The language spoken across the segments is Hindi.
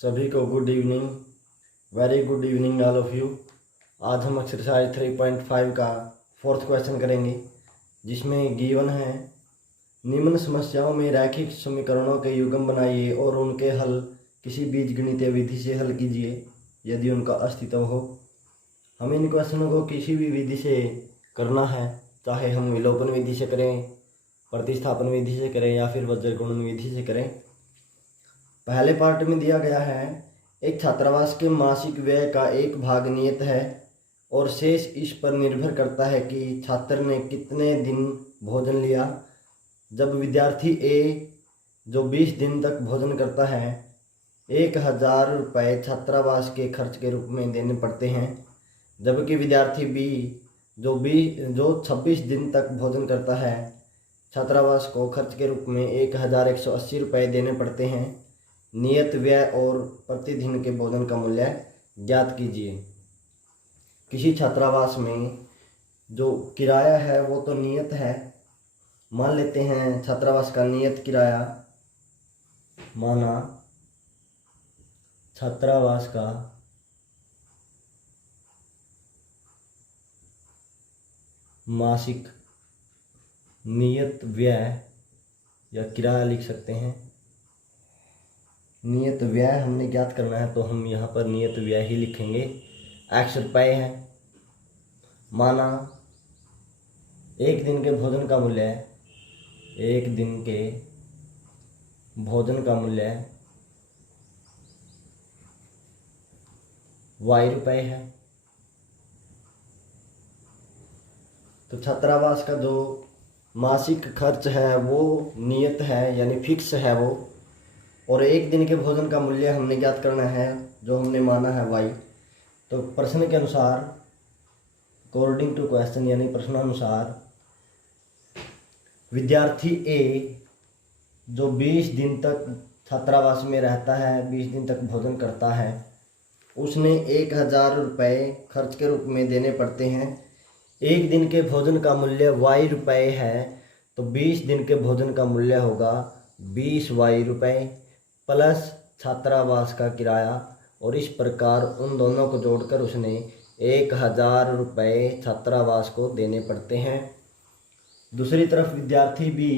सभी को good evening, very good evening all of you. आज हम एक्सरसाइज 3.5 का फोर्थ क्वेश्चन करेंगे, जिसमें गिवन है निम्न समस्याओं में रैखिक समीकरणों के युग्म बनाइए और उनके हल किसी बीजगणितीय विधि से हल कीजिए यदि उनका अस्तित्व हो। हमें इन क्वेश्चनों को किसी भी विधि से करना है, चाहे हम विलोपन विधि से करें, प्रतिस्थापन विधि से करें या फिर वज्रगुणन विधि से करें। पहले पार्ट में दिया गया है एक छात्रावास के मासिक व्यय का एक भाग नियत है और शेष इस पर निर्भर करता है कि छात्र ने कितने दिन भोजन लिया। जब विद्यार्थी ए जो 20 दिन तक भोजन करता है 1000 रुपये छात्रावास के खर्च के रूप में देने पड़ते हैं, जबकि विद्यार्थी बी जो 26 दिन तक भोजन करता है छात्रावास को खर्च के रूप में 1180 रुपये देने पड़ते हैं। नियत व्यय और प्रतिदिन के भोजन का मूल्य ज्ञात कीजिए। किसी छात्रावास में जो किराया है वो तो नियत है। मान लेते हैं छात्रावास का नियत किराया, माना छात्रावास का मासिक नियत व्यय या किराया लिख सकते हैं। नियत व्यय हमने ज्ञात करना है तो हम यहाँ पर नियत व्यय ही लिखेंगे। 100 रुपये है। माना एक दिन के भोजन का मूल्य y रुपये है। तो छात्रावास का जो मासिक खर्च है वो नियत है, यानी फिक्स है वो, और एक दिन के भोजन का मूल्य हमने ज्ञात करना है जो हमने माना है y। तो प्रश्न के अनुसार, अकॉर्डिंग टू क्वेश्चन यानी प्रश्नानुसार, विद्यार्थी ए जो 20 दिन तक छात्रावास में रहता है, 20 दिन तक भोजन करता है, उसने 1000 रुपये खर्च के रूप में देने पड़ते हैं। एक दिन के भोजन का मूल्य y रुपये है तो 20 दिन के भोजन का मूल्य होगा 20 y रुपये प्लस छात्रावास का किराया, और इस प्रकार उन दोनों को जोड़कर उसने 1000 रुपये छात्रावास को देने पड़ते हैं। दूसरी तरफ विद्यार्थी बी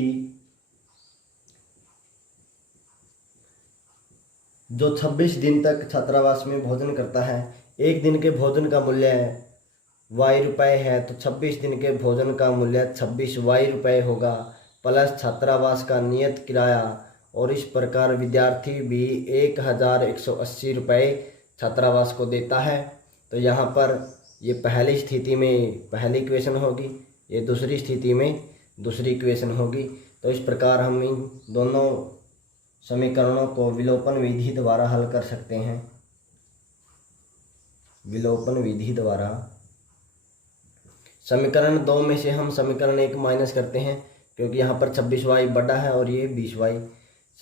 जो 26 दिन तक छात्रावास में भोजन करता है, एक दिन के भोजन का मूल्य y रुपये है तो 26 दिन के भोजन का मूल्य 26 y रुपये होगा प्लस छात्रावास का नियत किराया, और इस प्रकार विद्यार्थी भी 1180 रुपये छात्रावास को देता है। तो यहाँ पर ये पहली स्थिति में पहली इक्वेशन होगी, ये दूसरी स्थिति में दूसरी इक्वेशन होगी। तो इस प्रकार हम इन दोनों समीकरणों को विलोपन विधि द्वारा हल कर सकते हैं। विलोपन विधि द्वारा समीकरण 2 में से हम समीकरण 1 माइनस करते हैं, क्योंकि यहाँ पर 26y बड़ा है और ये 20y।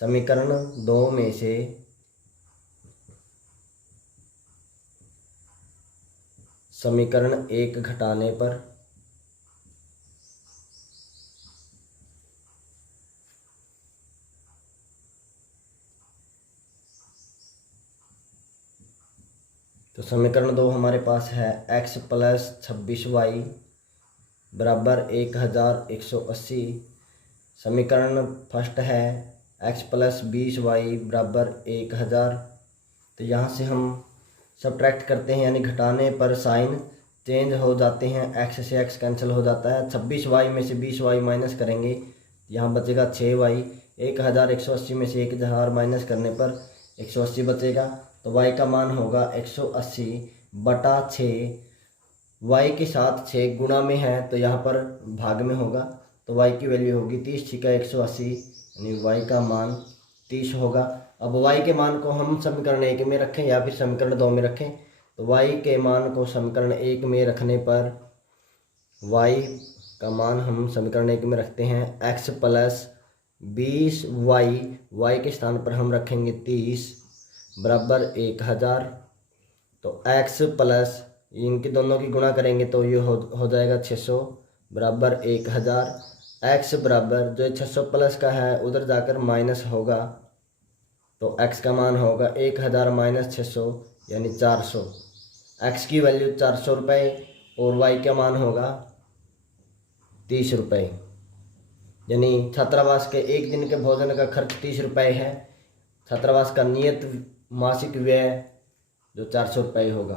समीकरण 2 में से समीकरण 1 घटाने पर तो समीकरण 2 हमारे पास है x प्लस 26y बराबर 1180। समीकरण फर्स्ट है x प्लस 20y बराबर 1000। तो यहाँ से हम सब्ट्रैक्ट करते हैं, यानी घटाने पर साइन चेंज हो जाते हैं, x से x कैंसिल हो जाता है। 26y में से 20y माइनस करेंगे, यहाँ बचेगा 6y। 1180 में से 1000 माइनस करने पर 180 बचेगा, तो y का मान होगा 180 बटा 6। y के साथ 6 गुणा में है तो यहाँ पर भाग में होगा, तो y की वैल्यू होगी 30 छिका 180, यानी y का मान 30 होगा। अब y के मान को हम समीकरण 1 में रखें या फिर समीकरण 2 में रखें, तो y के मान को समीकरण 1 में रखने पर y का मान हम समीकरण 1 में रखते हैं x प्लस 20y, y के स्थान पर हम रखेंगे 30 बराबर 1000। तो x प्लस इनके दोनों की गुणा करेंगे तो ये हो जाएगा 600 बराबर 1000। x बराबर जो 600 प्लस का है उधर जाकर माइनस होगा तो x का मान होगा 1000 माइनस 600 यानी 400। x की वैल्यू 400 रुपये और y का मान होगा 30 रुपये। यानी छात्रावास के एक दिन के भोजन का खर्च 30 रुपये है। छात्रावास का नियत मासिक व्यय जो 400 रुपये होगा।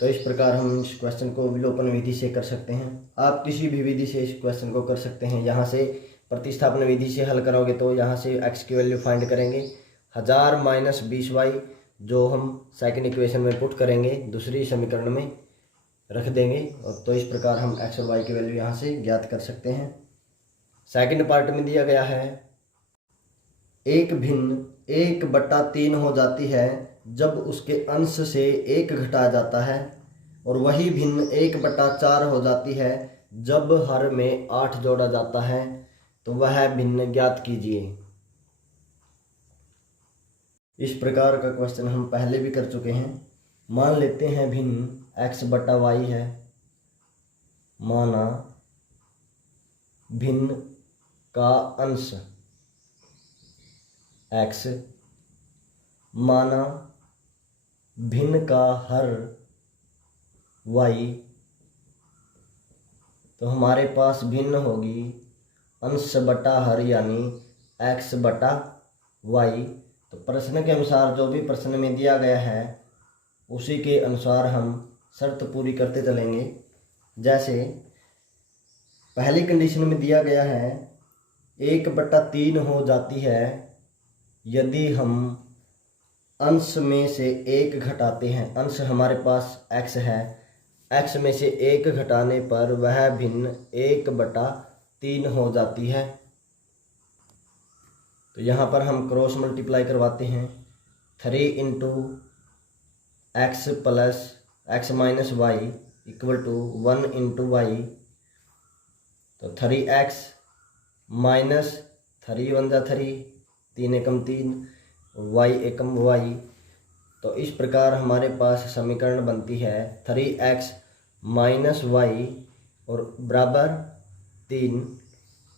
तो इस प्रकार हम इस क्वेश्चन को विलोपन विधि से कर सकते हैं। आप किसी भी विधि से इस क्वेश्चन को कर सकते हैं। यहाँ से प्रतिस्थापन विधि से हल करोगे तो यहाँ से x की वैल्यू फाइंड करेंगे 1000 माइनस 20y जो हम सेकंड इक्वेशन में पुट करेंगे, दूसरी समीकरण में रख देंगे। और तो इस प्रकार हम x और y की वैल्यू यहाँ से ज्ञात कर सकते हैं। सेकंड पार्ट में दिया गया है एक भिन्न 1/3 हो जाती है जब उसके अंश से 1 घटाया जाता है, और वही भिन्न 1/4 हो जाती है जब हर में 8 जोड़ा जाता है, तो वह भिन्न ज्ञात कीजिए। इस प्रकार का क्वेश्चन हम पहले भी कर चुके हैं। मान लेते हैं भिन्न x/y है। माना भिन्न का अंश x, माना भिन्न का हर y। तो हमारे पास भिन्न होगी अंश बटा हर यानी x/y। तो प्रश्न के अनुसार जो भी प्रश्न में दिया गया है उसी के अनुसार हम शर्त पूरी करते चलेंगे। जैसे पहली कंडीशन में दिया गया है 1/3 हो जाती है यदि हम अंश में से 1 घटाते हैं। अंश हमारे पास x है, x में से 1 घटाने पर वह भिन्न 1/3 हो जाती है। तो यहाँ पर हम क्रॉस मल्टीप्लाई करवाते हैं। 3 into x plus x minus y equal to 1 into y. तो 3x माइनस 3 1 जा 3, 3 एकम 3, y एकम y। तो इस प्रकार हमारे पास समीकरण बनती है 3x माइनस वाई और बराबर 3।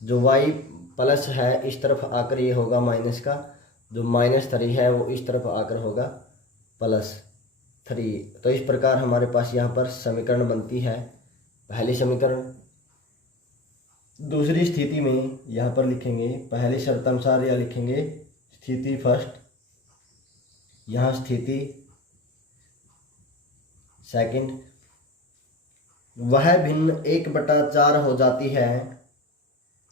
जो y प्लस है इस तरफ आकर ये होगा माइनस का, जो -3 है वो इस तरफ आकर होगा +3। तो इस प्रकार हमारे पास यहाँ पर समीकरण बनती है पहली समीकरण। दूसरी स्थिति में यहाँ पर लिखेंगे पहली शर्त अनुसार, या लिखेंगे स्थिति फर्स्ट, यहाँ स्थिति सेकंड। वह भिन्न 1/4 हो जाती है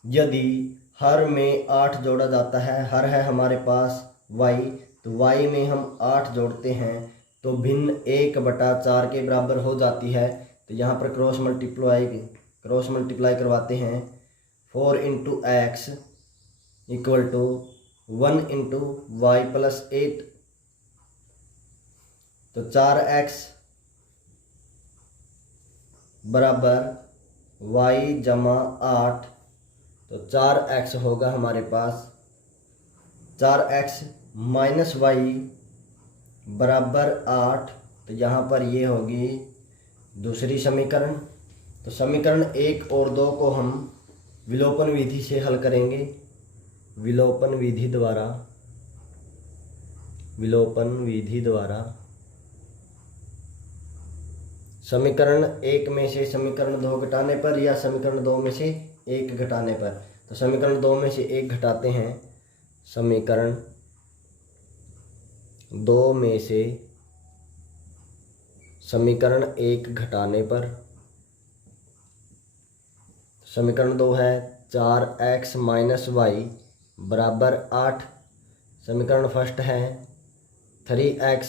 यदि हर में 8 जोड़ा जाता है। हर है हमारे पास y, तो y में हम 8 जोड़ते हैं तो भिन्न 1/4 के बराबर हो जाती है। तो यहाँ पर क्रॉस मल्टीप्लाई करवाते हैं। 4 into x equal to 1 into y plus 8। तो 4x बराबर y जमा 8। तो 4x होगा हमारे पास 4x माइनस वाई बराबर 8। तो यहाँ पर ये होगी दूसरी समीकरण। तो समीकरण 1 और 2 को हम विलोपन विधि से हल करेंगे। विलोपन विधि द्वारा समीकरण 1 में से समीकरण 2 घटाने पर या समीकरण 2 में से 1 घटाने पर। तो समीकरण 2 में से 1 घटाते हैं। समीकरण 2 में से समीकरण 1 घटाने पर समीकरण 2 है 4x माइनस वाई बराबर 8। समीकरण फर्स्ट है 3x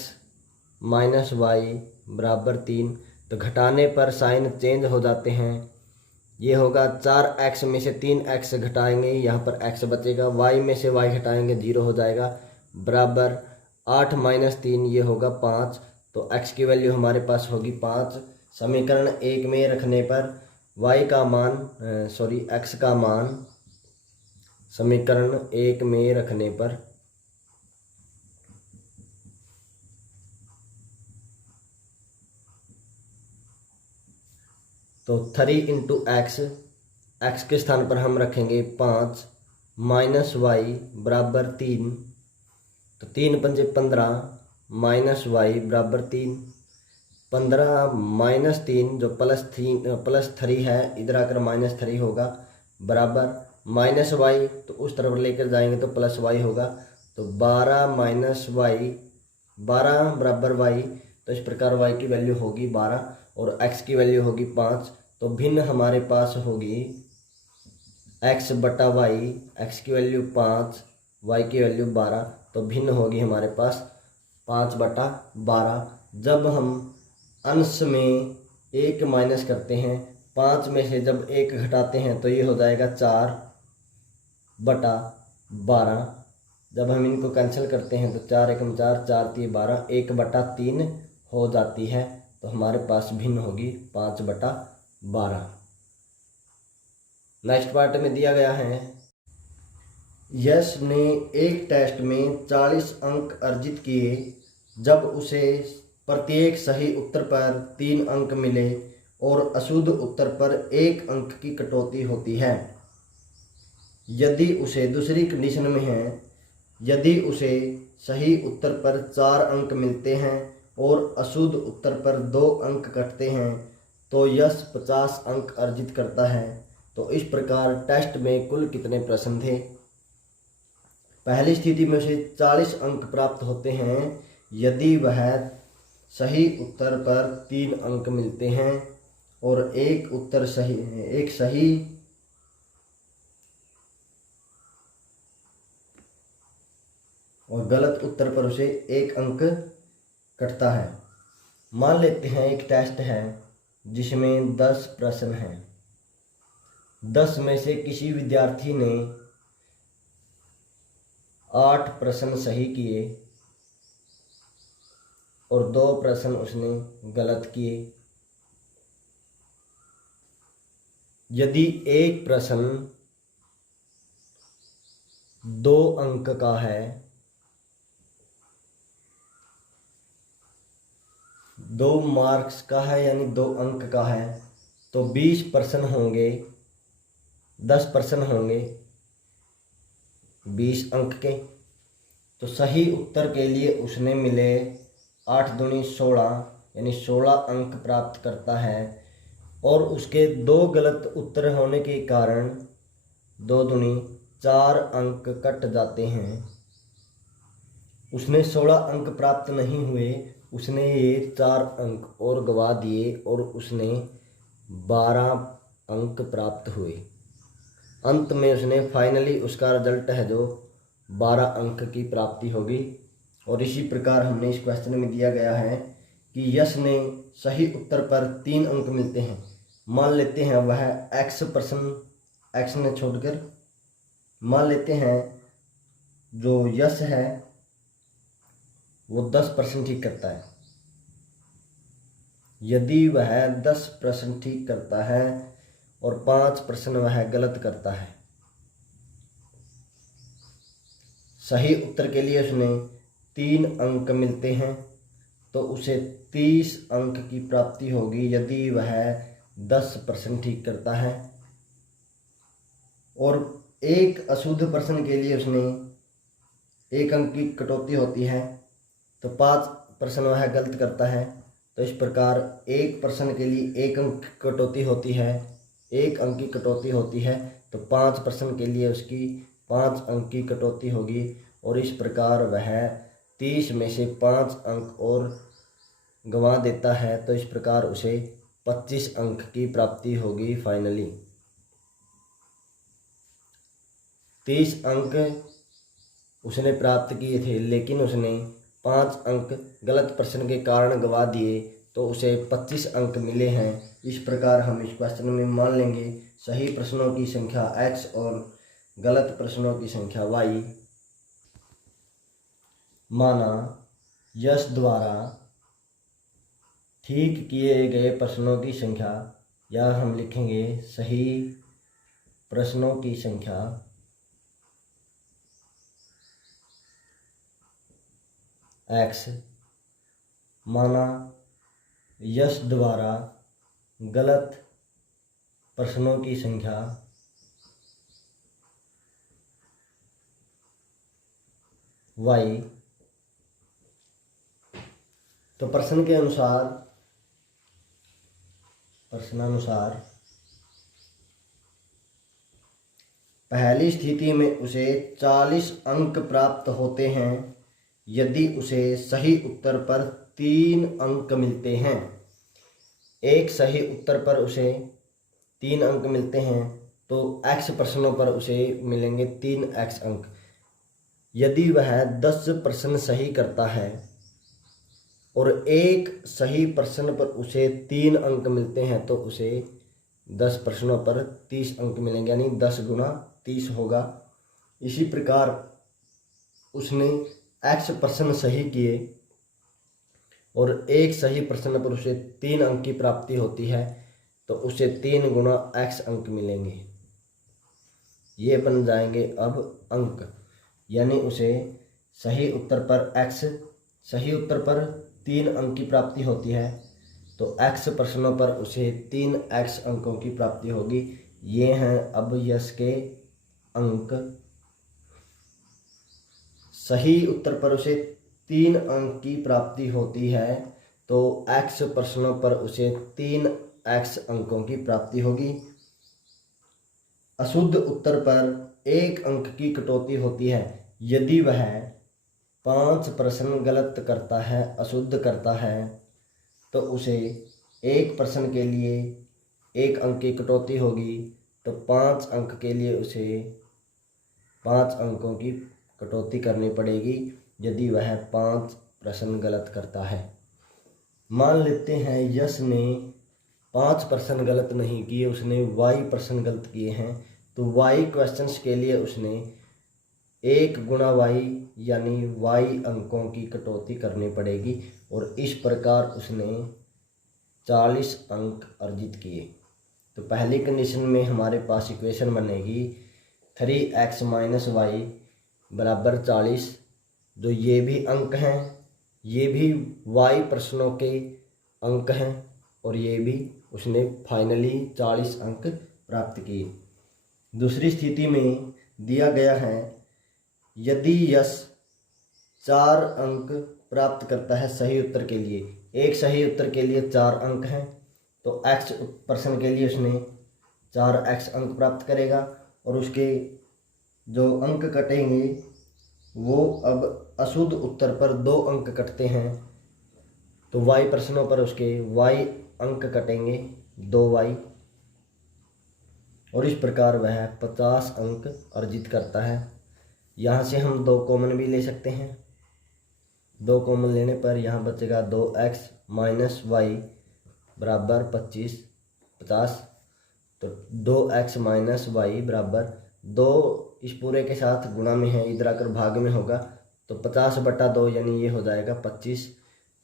माइनस वाई बराबर 3। तो घटाने पर साइन चेंज हो जाते हैं। ये होगा 4x में से 3x घटाएंगे, यहाँ पर x बचेगा। y में से y घटाएंगे 0 हो जाएगा, बराबर 8 माइनस 3 ये होगा 5। तो x की वैल्यू हमारे पास होगी 5। समीकरण 1 में रखने पर x का मान समीकरण 1 में रखने पर तो 3 इंटू एक्स के स्थान पर हम रखेंगे 5 माइनस वाई बराबर 3, तो 3 पंजे 15 माइनस वाई बराबर 3। 15 माइनस 3 जो +3 है, इधर आकर -3 होगा, बराबर माइनस वाई, तो उस तरफ लेकर जाएंगे तो प्लस वाई होगा। तो 12 माइनस वाई, 12 बराबर वाई, तो इस प्रकार वाई की वैल्यू होगी 12 और एक्स की वैल्यू होगी 5। तो भिन्न हमारे पास होगी एक्स बटा वाई, एक्स की वैल्यू 5, वाई की वैल्यू 12, तो भिन्न होगी हमारे पास 5/12। जब हम अंश में 1 माइनस करते हैं, 5 में से जब 1 घटाते हैं तो ये हो जाएगा 4/12। जब हम इनको कैंसिल करते हैं तो 4 एकम 4, 4 3 12, 1/3 हो जाती है, तो हमारे पास भिन्न होगी 5/12। नेक्स्ट पार्ट में दिया गया है, यश ने एक टेस्ट में 40 अंक अर्जित किए। जब उसे प्रत्येक सही उत्तर पर 3 अंक मिले और अशुद्ध उत्तर पर 1 अंक की कटौती होती है। यदि उसे दूसरी कंडीशन में है, यदि उसे सही उत्तर पर 4 अंक मिलते हैं और अशुद्ध उत्तर पर 2 अंक कटते हैं, तो यश 50 अंक अर्जित करता है। तो इस प्रकार टेस्ट में कुल कितने प्रश्न थे? पहली स्थिति में उसे 40 अंक प्राप्त होते हैं यदि वह सही उत्तर पर 3 अंक मिलते हैं और एक सही और गलत उत्तर पर उसे 1 अंक कटता है। मान लेते हैं एक टेस्ट है जिसमें 10 प्रश्न हैं। 10 में से किसी विद्यार्थी ने 8 प्रश्न सही किए और 2 प्रश्न उसने गलत किए। यदि एक प्रश्न 2 अंक का है, 2 मार्क्स का है यानी 2 अंक का है, तो 20 प्रश्न होंगे, 10 प्रश्न होंगे 20 अंक के। तो सही उत्तर के लिए उसने मिले 8 दूनी 16 यानी 16 अंक प्राप्त करता है और उसके 2 गलत उत्तर होने के कारण 2 दूनी 4 अंक कट जाते हैं। उसने 16 अंक प्राप्त नहीं हुए, उसने ये 4 अंक और गवा दिए और उसने 12 अंक प्राप्त हुए। अंत में उसने फाइनली उसका रिजल्ट है जो 12 अंक की प्राप्ति होगी। और इसी प्रकार हमने इस क्वेश्चन में दिया गया है कि यश ने सही उत्तर पर 3 अंक मिलते हैं। मान लेते हैं वह एक्स प्रश्न, एक्स ने छोड़कर मान लेते हैं जो यश है वो 10 प्रश्न ठीक करता है। यदि वह 10 प्रश्न ठीक करता है और 5 प्रश्न वह गलत करता है, सही उत्तर के लिए उसने 3 अंक मिलते हैं, तो उसे 30 अंक की प्राप्ति होगी यदि वह 10 प्रश्न ठीक करता है। और एक अशुद्ध प्रश्न के लिए उसने 1 अंक की कटौती होती है, तो 5 प्रश्न वह गलत करता है। तो इस प्रकार एक प्रश्न के लिए 1 अंक की कटौती होती है, 1 अंक की कटौती होती है, तो 5 प्रश्न के लिए उसकी 5 अंक की कटौती होगी। और इस प्रकार वह 30 में से 5 अंक और गंवा देता है, तो इस प्रकार उसे 25 अंक की प्राप्ति होगी। फाइनली 30 अंक उसने प्राप्त किए थे, लेकिन उसने 5 अंक गलत प्रश्न के कारण गंवा दिए, तो उसे 25 अंक मिले हैं। इस प्रकार हम इस क्वेश्चन में मान लेंगे सही प्रश्नों की संख्या x और गलत प्रश्नों की संख्या y। माना यश द्वारा ठीक किए गए प्रश्नों की संख्या, या हम लिखेंगे सही प्रश्नों की संख्या x। माना यश द्वारा गलत प्रश्नों की संख्या y। तो प्रश्नानुसार पहली स्थिति में उसे 40 अंक प्राप्त होते हैं यदि उसे सही उत्तर पर 3 अंक मिलते हैं। एक सही उत्तर पर उसे 3 अंक मिलते हैं तो x प्रश्नों पर उसे मिलेंगे 3x अंक। यदि वह 10 प्रश्न सही करता है और एक सही प्रश्न पर उसे 3 अंक मिलते हैं तो उसे 10 प्रश्नों पर 30 अंक मिलेंगे, यानी 10 गुना 30 होगा। इसी प्रकार उसने x प्रश्न सही किए और एक सही प्रश्न पर उसे 3 अंक की प्राप्ति होती है तो उसे 3 गुना x अंक मिलेंगे। ये बन जाएंगे अब अंक, यानी उसे सही उत्तर पर 3 अंक की प्राप्ति होती है तो x प्रश्नों पर उसे 3x अंकों की प्राप्ति होगी। ये हैं अब यश के अंक। सही उत्तर पर उसे 3 अंक की प्राप्ति होती है तो x प्रश्नों पर उसे 3x अंकों की प्राप्ति होगी। अशुद्ध उत्तर पर 1 अंक की कटौती होती है यदि वह 5 प्रश्न गलत करता है, अशुद्ध करता है, तो उसे एक प्रश्न के लिए 1 अंक की कटौती होगी तो 5 अंक के लिए उसे 5 अंकों की कटौती करनी पड़ेगी यदि वह 5 प्रश्न गलत करता है। मान लेते हैं यश ने 5 प्रश्न गलत नहीं किए, उसने y प्रश्न गलत किए हैं तो y क्वेश्चंस के लिए उसने 1 गुना y यानी y अंकों की कटौती करनी पड़ेगी और इस प्रकार उसने 40 अंक अर्जित किए। तो पहली कंडीशन में हमारे पास इक्वेशन बनेगी 3x माइनस वाई बराबर 40। जो ये भी अंक हैं, ये भी y प्रश्नों के अंक हैं और ये भी उसने फाइनली 40 अंक प्राप्त किए। दूसरी स्थिति में दिया गया है यदि यश 4 अंक प्राप्त करता है सही उत्तर के लिए, एक सही उत्तर के लिए 4 अंक हैं तो x प्रश्न के लिए उसने 4x अंक प्राप्त करेगा और उसके जो अंक कटेंगे वो अब अशुद्ध उत्तर पर 2 अंक कटते हैं तो y प्रश्नों पर उसके y अंक कटेंगे 2y और इस प्रकार वह 50 अंक अर्जित करता है। यहाँ से हम 2 कॉमन भी ले सकते हैं। 2 कॉमन लेने पर यहाँ बचेगा 2x माइनस वाई बराबर 50। तो 2x माइनस वाई बराबर 2 इस पूरे के साथ गुणा में है, इधर आकर भाग में होगा तो 50/2 यानी ये हो जाएगा 25।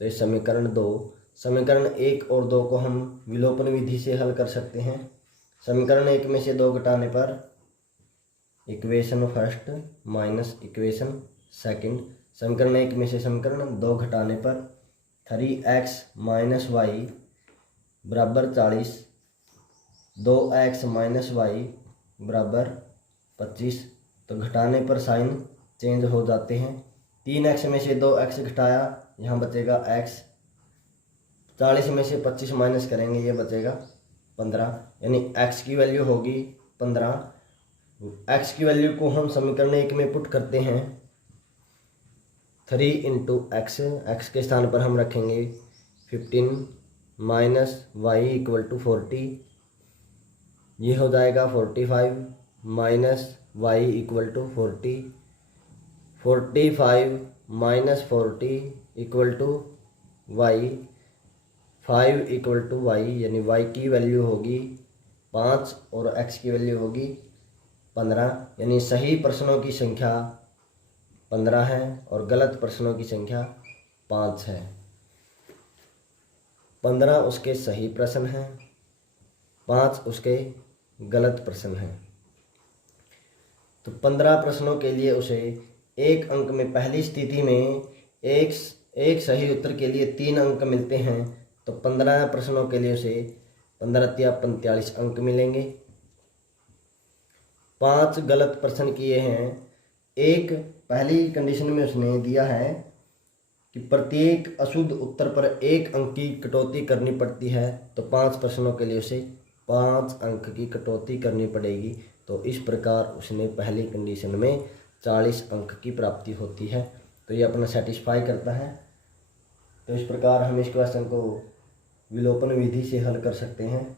तो ये समीकरण 2। समीकरण 1 और 2 को हम विलोपन विधि से हल कर सकते हैं। समीकरण 1 में से 2 घटाने पर equation first minus equation second. समीकरण 1 में से समीकरण 2 घटाने पर 3x माइनस वाई बराबर 40, 2x माइनस वाई बराबर 25। तो घटाने पर साइन चेंज हो जाते हैं। 3x में से 2x घटाया, यहाँ बचेगा x। 40 में से 25 माइनस करेंगे, ये बचेगा 15, यानी x की वैल्यू होगी 15। x की वैल्यू को हम समीकरण 1 में पुट करते हैं 3 इंटू x के स्थान पर हम रखेंगे 15 माइनस वाई इक्वल टू 40। ये हो जाएगा 45 minus y equal to 40। 45 minus 40 equal to y, 5 equal to y, यानी y की वैल्यू होगी 5 और x की वैल्यू होगी 15। यानी सही प्रश्नों की संख्या 15 है और गलत प्रश्नों की संख्या 5 है। 15 उसके सही प्रश्न हैं, 5 उसके गलत प्रश्न हैं। तो 15 प्रश्नों के लिए उसे 1 अंक में पहली स्थिति में एक सही उत्तर के लिए 3 अंक मिलते हैं तो 15 प्रश्नों के लिए उसे 15×45 अंक मिलेंगे। 5 गलत प्रश्न किए हैं, एक पहली कंडीशन में उसने दिया है कि प्रत्येक अशुद्ध उत्तर पर 1 अंक की कटौती करनी पड़ती है, तो 5 प्रश्नों के लिए उसे 5 अंक की कटौती करनी पड़ेगी। तो इस प्रकार उसने पहली कंडीशन में 40 अंक की प्राप्ति होती है। तो ये अपना सेटिस्फाई करता है। तो इस प्रकार हम इस क्वेश्चन को विलोपन विधि से हल कर सकते हैं।